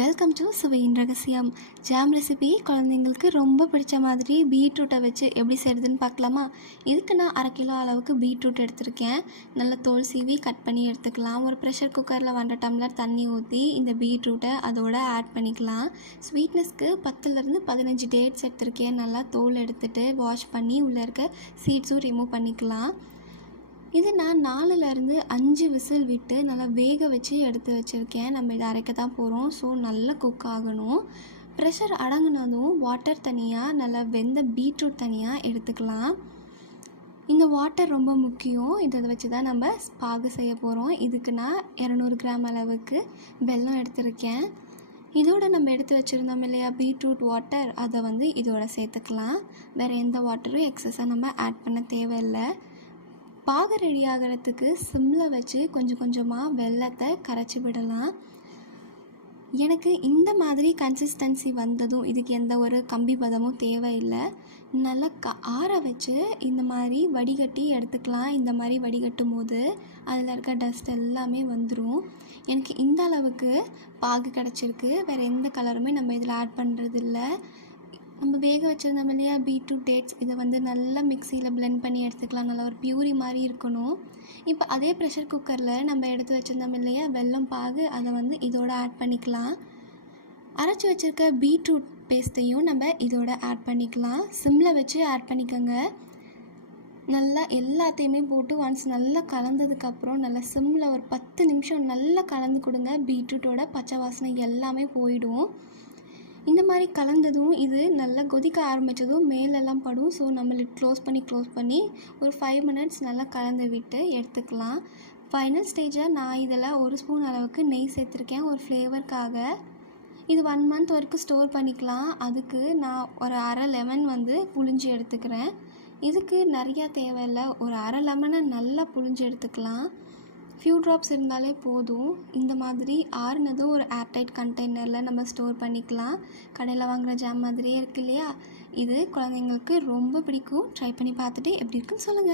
Welcome to சுவையின் ரகசியம். Jam recipe குழந்தைங்களுக்கு ரொம்ப பிடிச்ச மாதிரி பீட்ரூட்டை வச்சு எப்படி செய்கிறதுன்னு பார்க்கலாமா? இதுக்கு நான் 1/2 கிலோ அளவுக்கு பீட்ரூட் எடுத்திருக்கேன். நல்லா தோல் சீவி கட் பண்ணி எடுத்துக்கலாம். ஒரு ப்ரெஷர் குக்கரில் 1 டம்ளர் தண்ணி ஊற்றி இந்த பீட்ரூட்டை அதோட ஆட் பண்ணிக்கலாம். ஸ்வீட்னஸ்க்கு 10லேருந்து 15 டேட்ஸ் எடுத்திருக்கேன். நல்லா தோல் எடுத்துகிட்டு வாஷ் பண்ணி உள்ளே இருக்க சீட்ஸும் ரிமூவ் பண்ணிக்கலாம். இது நான் 4லேருந்து 5 விசில் விட்டு நல்லா வேக வச்சு எடுத்து வச்சுருக்கேன். நம்ம இதை அரைக்க தான் போகிறோம். ஸோ நல்லா குக் ஆகணும். ப்ரெஷர் அடங்கினதும் வாட்டர் தனியாக, நல்லா வெந்த பீட்ரூட் தனியாக எடுத்துக்கலாம். இந்த வாட்டர் ரொம்ப முக்கியம். இதை வச்சு தான் நம்ம பாகு செய்ய போகிறோம். இதுக்கு நான் 200 கிராம் அளவுக்கு வெல்லம் எடுத்திருக்கேன். இதோட நம்ம எடுத்து வச்சுருந்தோம் இல்லையா பீட்ரூட் வாட்டர், அதை இதோட சேர்த்துக்கலாம். வேறு எந்த வாட்டரும் எக்ஸஸாக நம்ம ஆட் பண்ண தேவையில்லை. பாகு ரெடி ஆகிறதுக்கு சிம்மில் வச்சு கொஞ்சம் கொஞ்சமாக வெல்லத்தை கரைச்சி விடலாம். எனக்கு இந்த மாதிரி கன்சிஸ்டன்சி வந்ததும் இதுக்கு எந்த ஒரு கம்பி பதமும் தேவையில்லை. நல்லா ஆற வச்சு இந்த மாதிரி வடிகட்டி எடுத்துக்கலாம். இந்த மாதிரி வடிகட்டும் போது அதில் இருக்க டஸ்ட் எல்லாமே வந்துடும். எனக்கு இந்த அளவுக்கு பாகு கிடச்சிருக்கு. வேறு எந்த கலருமே நம்ம இதில் ஆட் பண்ணுறதில்ல. நம்ம வேக வச்சுருந்தோம் இல்லையா பீட்ரூட் டேட்ஸ், இதை நல்லா மிக்சியில் பிளெண்ட் பண்ணி எடுத்துக்கலாம். நல்லா ஒரு பியூரி மாதிரி இருக்கணும். இப்போ அதே ப்ரெஷர் குக்கரில் நம்ம எடுத்து வச்சுருந்தோம் இல்லையா வெல்லம் பாகு, அதை இதோட ஆட் பண்ணிக்கலாம். அரைச்சி வச்சுருக்க பீட்ரூட் பேஸ்ட்டையும் நம்ம இதோட ஆட் பண்ணிக்கலாம். சிம்மில் வச்சு ஆட் பண்ணிக்கோங்க. நல்லா எல்லாத்தையுமே போட்டு ஒன்ஸ் நல்லா கலந்ததுக்கப்புறம் நல்லா சிம்மில் ஒரு 10 நிமிஷம் நல்லா கலந்து கொடுங்க. பீட்ரூட்டோட பச்சை வாசனை எல்லாமே போயிடும். இந்த மாதிரி கலந்ததும் இது நல்லா கொதிக்க ஆரம்பித்ததும் மேலெல்லாம் படும். ஸோ நம்ம லிட் க்ளோஸ் பண்ணி ஒரு 5 மினிட்ஸ் நல்லா கலந்து விட்டு எடுத்துக்கலாம். ஃபைனல் ஸ்டேஜாக நான் இதில் 1 ஸ்பூன் அளவுக்கு நெய் சேர்த்துருக்கேன் ஒரு ஃப்ளேவருக்காக. இது 1 மந்த் வரைக்கும் ஸ்டோர் பண்ணிக்கலாம். அதுக்கு நான் ஒரு அரை லெமன் புழிஞ்சு எடுத்துக்கிறேன். இதுக்கு நிறையா தேவையில்லை. ஒரு அரை லெமனை நல்லா புழிஞ்சு எடுத்துக்கலாம். ஃபியூ ட்ராப்ஸ் இருந்தாலே போதும். இந்த மாதிரி ஆறுனதும் ஒரு ஏர்டைட் கண்டெய்னரில் நம்ம ஸ்டோர் பண்ணிக்கலாம். கடையில் வாங்குகிற ஜாம் மாதிரியே இருக்கு இல்லையா? இது குழந்தைங்களுக்கு ரொம்ப பிடிக்கும். ட்ரை பண்ணி பார்த்துட்டு எப்படி இருக்குன்னு சொல்லுங்கள்.